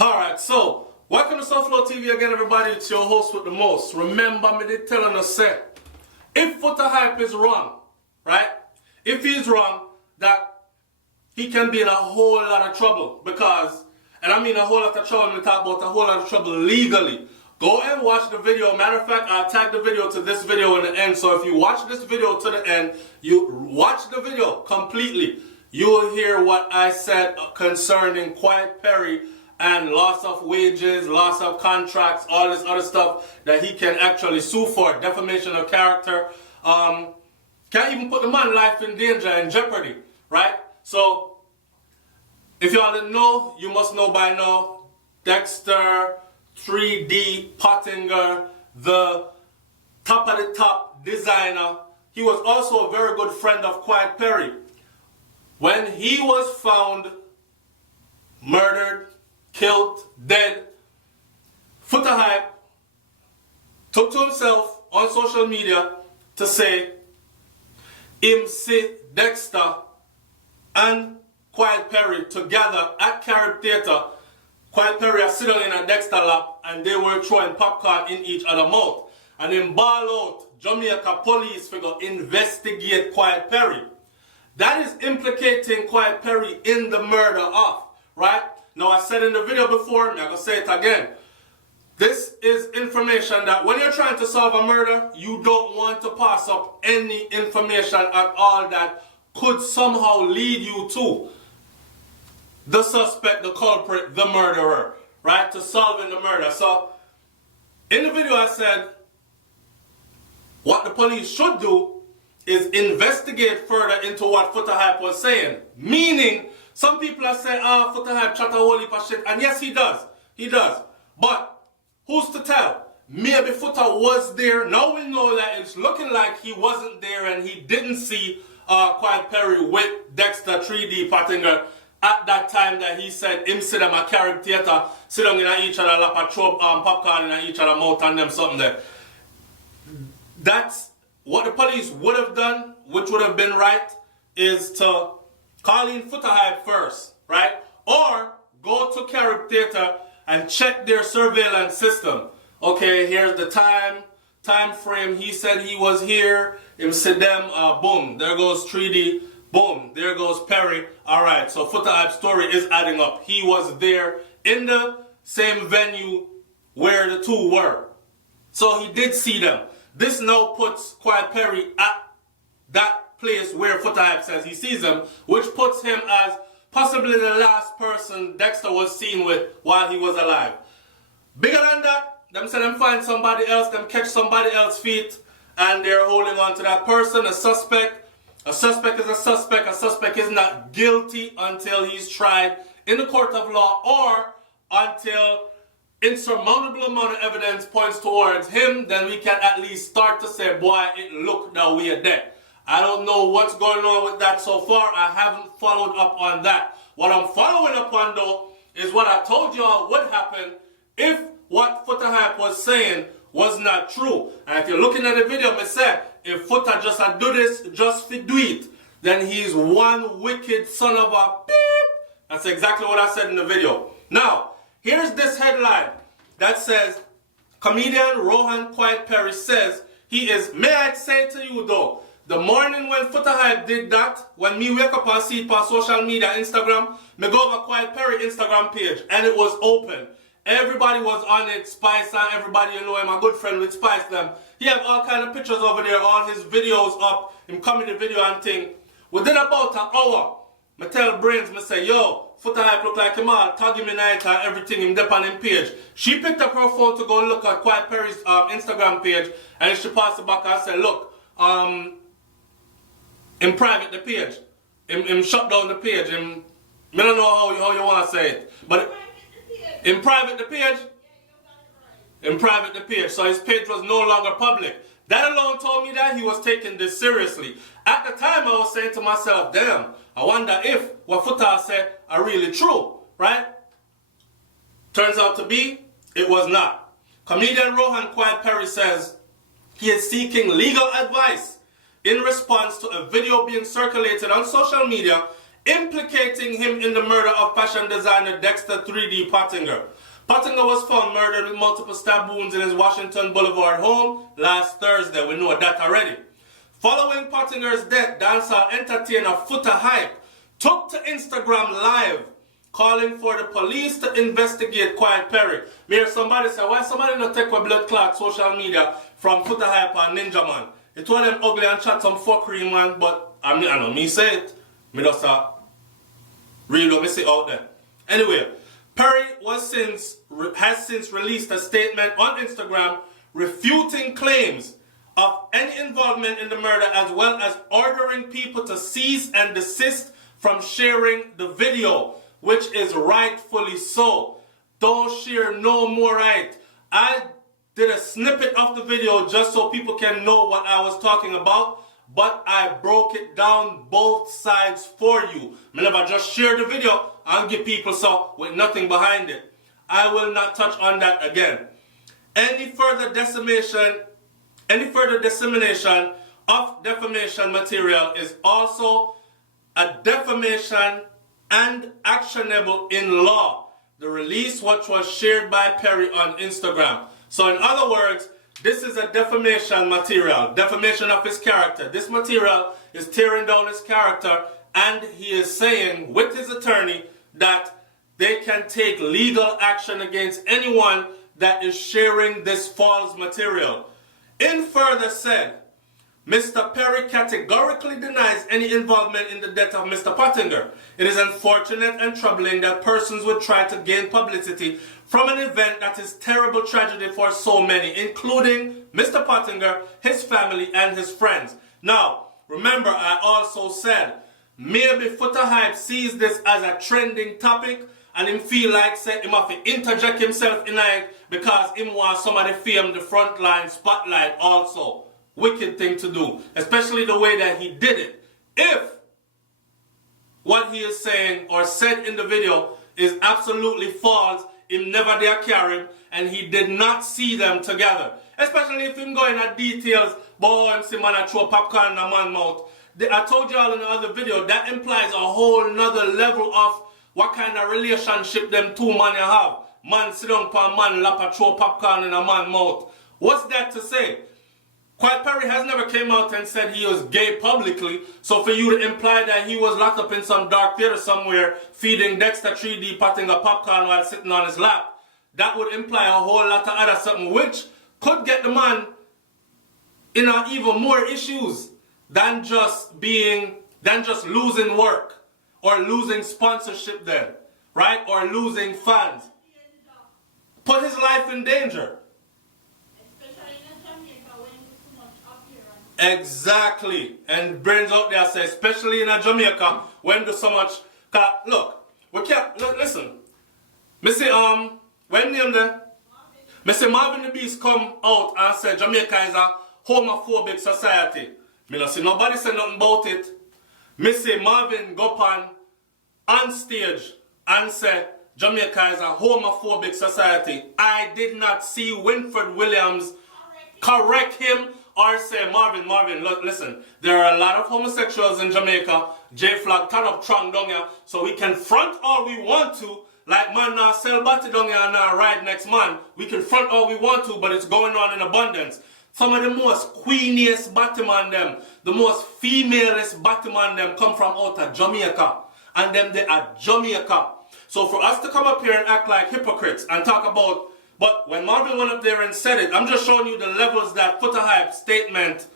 Alright, so welcome to SouFLoTV again, everybody. It's your host with the most. Remember me they telling us say, if Foota hype is wrong, right? If he's wrong, that he can be in a whole lot of trouble because, and I mean a whole lot of trouble, we talk about a whole lot of trouble legally. Go and watch the video. Matter of fact, I'll tag the video to this video in the end. So if you watch this video to the end, you watch the video completely, you will hear what I said concerning Quiete Perry and loss of wages, loss of contracts, all this other stuff that he can actually sue for, defamation of character. Can't even put the man's life in danger, in jeopardy, right? So, if y'all didn't know, you must know by now, Dexter 3D Pottinger, the top of the top designer. He was also a very good friend of Quiete Perry. When he was found murdered, killed, dead, Foota hype took to himself on social media to say him see Dexter and Quiete Perry together at Carib Theatre. Quiete Perry are sitting in a Dexter lap and they were throwing popcorn in each other's mouth. And then ball out, Jamaica police figure investigate Quiete Perry. That is implicating Quiete Perry in the murder of, right? Now I said in the video before, I'm going to say it again. This is information that when you're trying to solve a murder, you don't want to pass up any information at all that could somehow lead you to the suspect, the culprit, the murderer, right? To solving the murder. So, in the video I said, what the police should do is investigate further into what Foota hype was saying. Meaning, some people are saying, Foota hype chat a whole heap of shit. And yes, he does. He does. But, who's to tell? Maybe Foota was there. Now we know that it's looking like he wasn't there and he didn't see Quiete Perry with Dexter 3D Pottinger at that time that he said him sit them at Carib Theatre, sit down in each other lap and throw popcorn in each other mouth and them something there. That's what the police would have done, which would have been right, is to call in Foota hype first, right? Or go to Carib Theatre and check their surveillance system. Okay, here's the time frame. He said he was here. Him said them, boom, there goes 3D. Boom, there goes Perry. Alright, so Foota hype story is adding up. He was there in the same venue where the two were. So he did see them. This now puts Quiete Perry at that place where Foota hype says he sees him, which puts him as possibly the last person Dexter was seen with while he was alive. Bigger than that, them say them find somebody else, them catch somebody else's feet, and they're holding on to that person, a suspect. A suspect is a suspect. A suspect is not guilty until he's tried in the court of law or until insurmountable amount of evidence points towards him. Then we can at least start to say, boy, it looked that way there. I don't know what's going on with that so far. I haven't followed up on that. What I'm following up on though is what I told y'all would happen if what Foota hype was saying was not true. And if you're looking at the video, I said, if Foota just do this, just do it, then he's one wicked son of a beep. That's exactly what I said in the video. Now, here's this headline that says, comedian Rohan Quiete Perry says he is, may I say to you though, the morning when Foota hype did that, when me wake up and see it on social media, Instagram, me go over Quiete Perry Instagram page and it was open. Everybody was on it, Spice and everybody, you know him, a good friend with Spice them. He have all kind of pictures over there, all his videos up, him comedy video and thing. Within about an hour, I tell Brains, I say, yo, Foota hype look like him all, tag him in night and everything, him dep on him page. She picked up her phone to go look at Quiete Perry's Instagram page, and she passed it back and said, look, in private the page. Him shut down the page. I don't know how you want to say it. But in private the page. In private the page. So his page was no longer public. That alone told me that he was taking this seriously. At the time I was saying to myself, damn, I wonder if what Foota said are really true, right? Turns out to be, it was not. Comedian Rohan Quiete Perry says he is seeking legal advice in response to a video being circulated on social media implicating him in the murder of fashion designer Dexter 3D Pottinger. Pottinger was found murdered with multiple stab wounds in his Washington Boulevard home last Thursday. We know that already. Following Pottinger's death, dancehall entertainer Foota Hype took to Instagram Live, calling for the police to investigate Quiete Perry. Me hear somebody say, why somebody not take a blood clot social media from Foota Hype and Ninja Man? It was them ugly and chat some fuckery, man, but I know me say it. Me just read what me say out there. Anyway, Perry has since released a statement on Instagram refuting claims of any involvement in the murder, as well as ordering people to cease and desist from sharing the video, which is rightfully so. Don't share no more, right? I did a snippet of the video just so people can know what I was talking about, but I broke it down both sides for you. I never just share the video and give people so with nothing behind it. I will not touch on that again. Any further dissemination of defamation material is also a defamation and actionable in law. The release, which was shared by Perry on Instagram. So in other words, this is a defamation material, defamation of his character. This material is tearing down his character, and he is saying with his attorney that they can take legal action against anyone that is sharing this false material. In further said, Mr. Perry categorically denies any involvement in the death of Mr. Pottinger. It is unfortunate and troubling that persons would try to gain publicity from an event that is terrible tragedy for so many, including Mr. Pottinger, his family, and his friends. Now, remember, I also said, maybe Foota Hype sees this as a trending topic, and him feel like say him have to interject himself in it because him want somebody film the frontline spotlight also. Wicked thing to do, especially the way that he did it. If what he is saying or said in the video is absolutely false, him never dare carry him, and he did not see them together. Especially if him going into details, boy, him see man a throw popcorn in a man's mouth. I told you all in the other video, that implies a whole nother level of what kind of relationship them two men have. Man sit down for a man lap a throw popcorn in a man's mouth. What's that to say? Quiete Perry has never came out and said he was gay publicly, so for you to imply that he was locked up in some dark theater somewhere feeding Dexter 3D Pottinger popcorn while sitting on his lap, that would imply a whole lot of other something which could get the man in even more issues than just losing work or losing sponsorship then, right? Or losing fans. Put his life in danger. Exactly. And brains out there say, especially in Jamaica, when do so much. Look, we can't listen. Me say when name there? Me say Marvin the Beast come out and say Jamaica is a homophobic society. Me not see nobody say nothing about it. Me say Marvin go on stage and say Jamaica is a homophobic society. I did not see Winfred Williams correct him or say, Marvin, look, listen, there are a lot of homosexuals in Jamaica. J-Flag turn up trunk down here, so we can front all we want to, like man now sell batty down here and now ride next man. We can front all we want to, but it's going on in abundance. Some of the most queeniest batman them, the most femalest batman them come from out of Jamaica. And them they are Jamaica. So for us to come up here and act like hypocrites and talk about, but when Marvin went up there and said it, I'm just showing you the levels that Foota Hype statement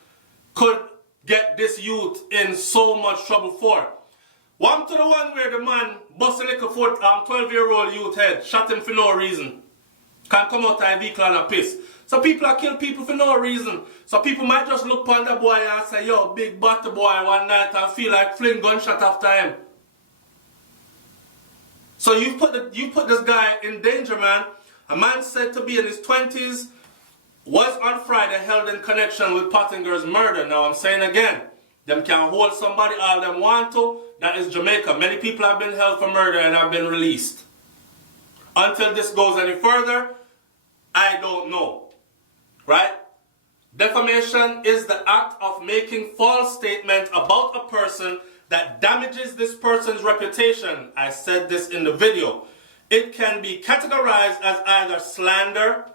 could get this youth in so much trouble for. One to the one where the man busted like a 12-year-old youth head, shot him for no reason. Can't come out of a vehicle and a piss. So people are kill people for no reason. So people might just look upon the boy and say, yo, big butter boy one night and feel like fling gunshot after him. So you put this guy in danger, man. A man said to be in his 20s was on Friday held in connection with Pottinger's murder. Now I'm saying again, them can hold somebody all them want to. That is Jamaica. Many people have been held for murder and have been released. Until this goes any further, I don't know. Right? Defamation is the act of making false statement about a person that damages this person's reputation, I said this in the video, it can be categorized as either slander,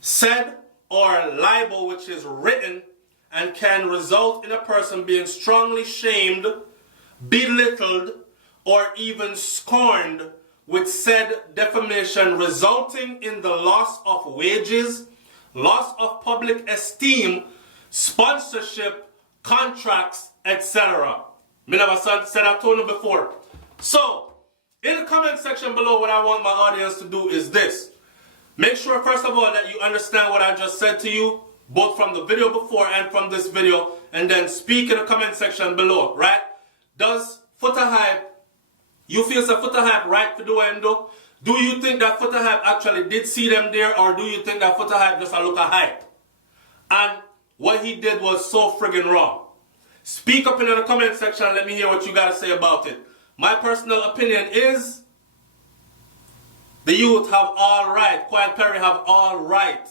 said, or libel, which is written, and can result in a person being strongly shamed, belittled, or even scorned, with said defamation resulting in the loss of wages, loss of public esteem, sponsorship, contracts, etc. Me never said I told you before. So, in the comment section below, what I want my audience to do is this. Make sure, first of all, that you understand what I just said to you, both from the video before and from this video, and then speak in the comment section below, right? Does Foota Hype, you feel that Foota Hype right to do what him do? Do you think that Foota Hype actually did see them there, or do you think that Foota Hype just a look at hype? And what he did was so friggin' wrong. Speak up in the comment section and let me hear what you gotta say about it. My personal opinion is the youth have all right, Quiet Perry have all right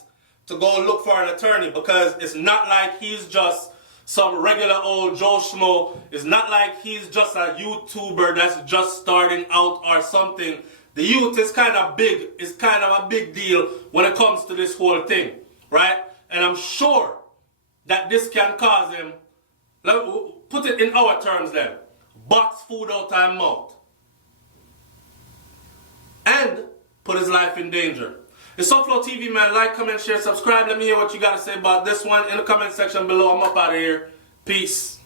to go look for an attorney, because it's not like he's just some regular old Joe Schmo. It's not like he's just a YouTuber that's just starting out or something. The youth is kind of big. It's kind of a big deal when it comes to this whole thing, right? And I'm sure that this can cause him, put it in our terms then, box food out of mouth, and put his life in danger. It's SouFLoTV, man. Like, comment, share, subscribe. Let me hear what you got to say about this one in the comment section below. I'm up out of here. Peace.